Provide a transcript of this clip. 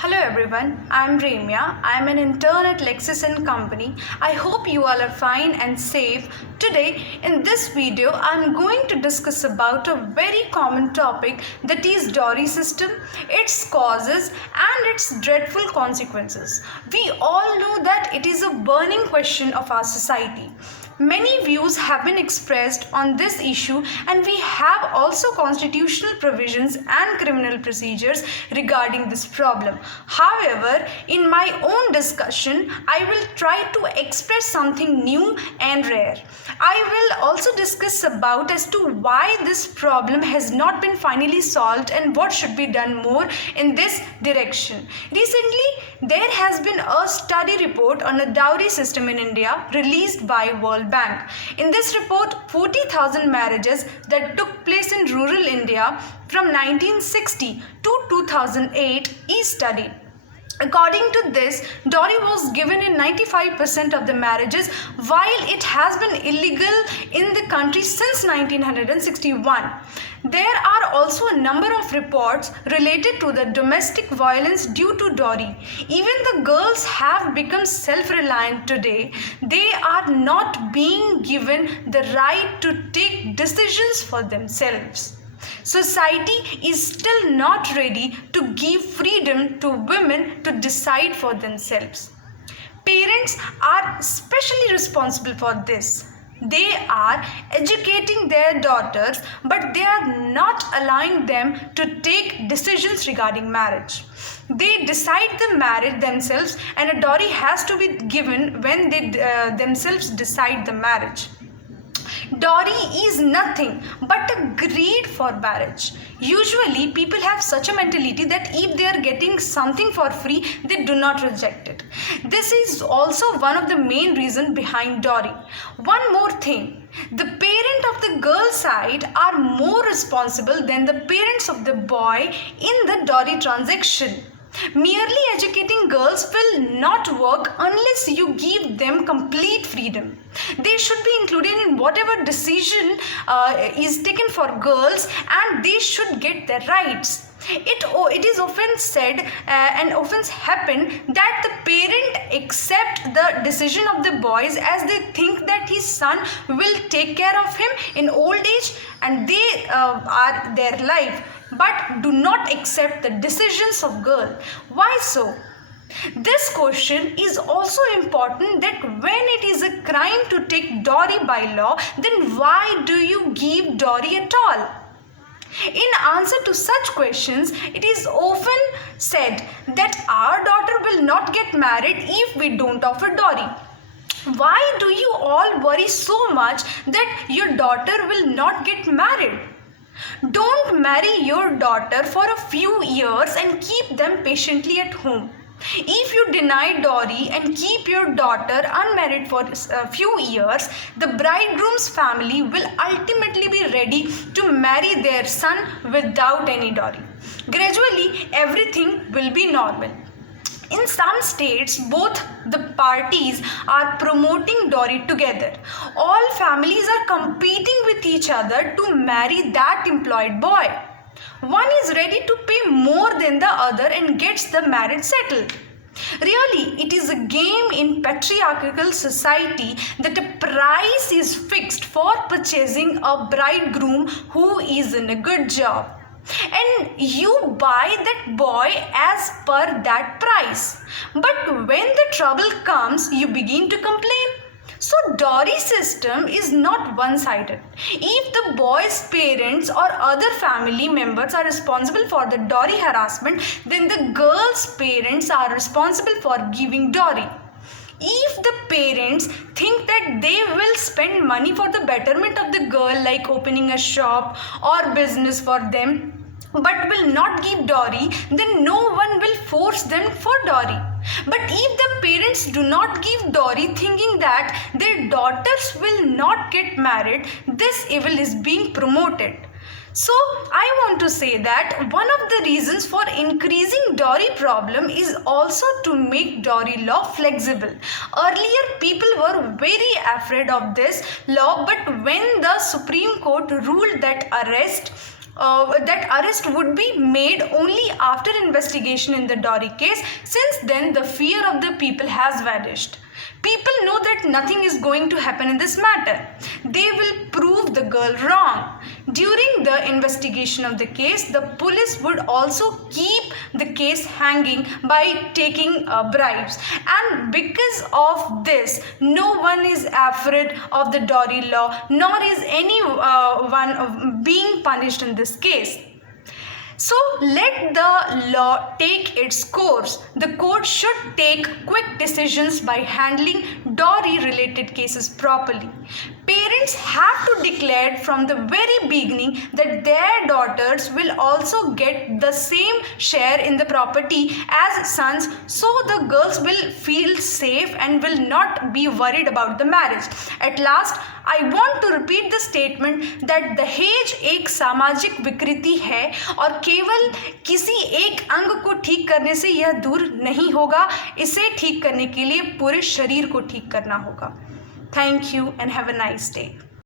Hello everyone, I'm Ramya. I'm an intern at Lexis & Company. I hope you all are fine and safe. Today, in this video, I'm going to discuss about a very common topic, that is dowry system, its causes and its dreadful consequences. We all know that it is a burning question of our society. Many views have been expressed on this issue, and we have also constitutional provisions and criminal procedures regarding this problem. However, in my own discussion, I will try to express something new and rare. I will also discuss about as to why this problem has not been finally solved and what should be done more in this direction. Recently, there has been a study report on a dowry system in India released by World Bank. In this report, 40,000 marriages that took place in rural India from 1960 to 2008 is studied. According to this, dowry was given in 95% of the marriages, while it has been illegal in the country since 1961. There are also a number of reports related to the domestic violence due to dowry. Even the girls have become self-reliant today. They are not being given the right to take decisions for themselves. Society is still not ready to give freedom to women to decide for themselves. Parents are specially responsible for this. They are educating their daughters, but they are not allowing them to take decisions regarding marriage. They decide the marriage themselves, and a dowry has to be given when they themselves decide the marriage. Dowry is nothing but a greed for marriage. Usually, people have such a mentality that if they are getting something for free, they do not reject it. This is also one of the main reasons behind dowry. One more thing, the parent of the girl side are more responsible than the parents of the boy in the dowry transaction. Merely educating girls will not work unless you give them complete freedom. They should be included in whatever decision is taken for girls, and they should get their rights. It is often said and often happen that the parent accept the decision of the boys as they think that his son will take care of him in old age and they are their life, but do not accept the decisions of girl. Why so? This question is also important, that when it is a crime to take dowry by law, then why do you give dowry at all? In answer to such questions, it is often said that our daughter will not get married if we don't offer dowry. Why do you all worry so much that your daughter will not get married? Don't marry your daughter for a few years and keep them patiently at home. If you deny dowry and keep your daughter unmarried for a few years, the bridegroom's family will ultimately be ready to marry their son without any dowry. Gradually, everything will be normal. In some states, both the parties are promoting dowry together. All families are competing with each other to marry that employed boy. One is ready to pay more than the other and gets the marriage settled. Really, it is a game in patriarchal society that a price is fixed for purchasing a bridegroom who is in a good job. And you buy that boy as per that price. But when the trouble comes, you begin to complain. So dowry system is not one-sided. If the boy's parents or other family members are responsible for the dowry harassment, then the girl's parents are responsible for giving dowry. If the parents think that they will spend money for the betterment of the girl, like opening a shop or business for them, but will not give dowry, then no one will force them for dowry. But if the parents do not give dowry thinking that their daughters will not get married, this evil is being promoted. So I want to say that one of the reasons for increasing dowry problem is also to make dowry law flexible. Earlier people were very afraid of this law, but when the Supreme Court ruled that arrest that arrest would be made only after investigation in the dowry case. Since then, the fear of the people has vanished. People know that nothing is going to happen in this matter. They will prove the girl wrong. During the investigation of the case, the police would also keep the case hanging by taking bribes. And because of this, no one is afraid of the dowry law, nor is anyone being punished in this case. So let the law take its course. The court should take quick decisions by handling dowry related cases properly. Parents have to declare from the very beginning that their daughters will also get the same share in the property as sons, so the girls will feel safe and will not be worried about the marriage. At last, I want to repeat the statement that दहेज एक सामाजिक विकृति है और केवल किसी एक अंग को ठीक करने से यह दूर नहीं होगा. इसे ठीक करने के लिए पूरे शरीर को ठीक करना होगा. Thank you and have a nice day.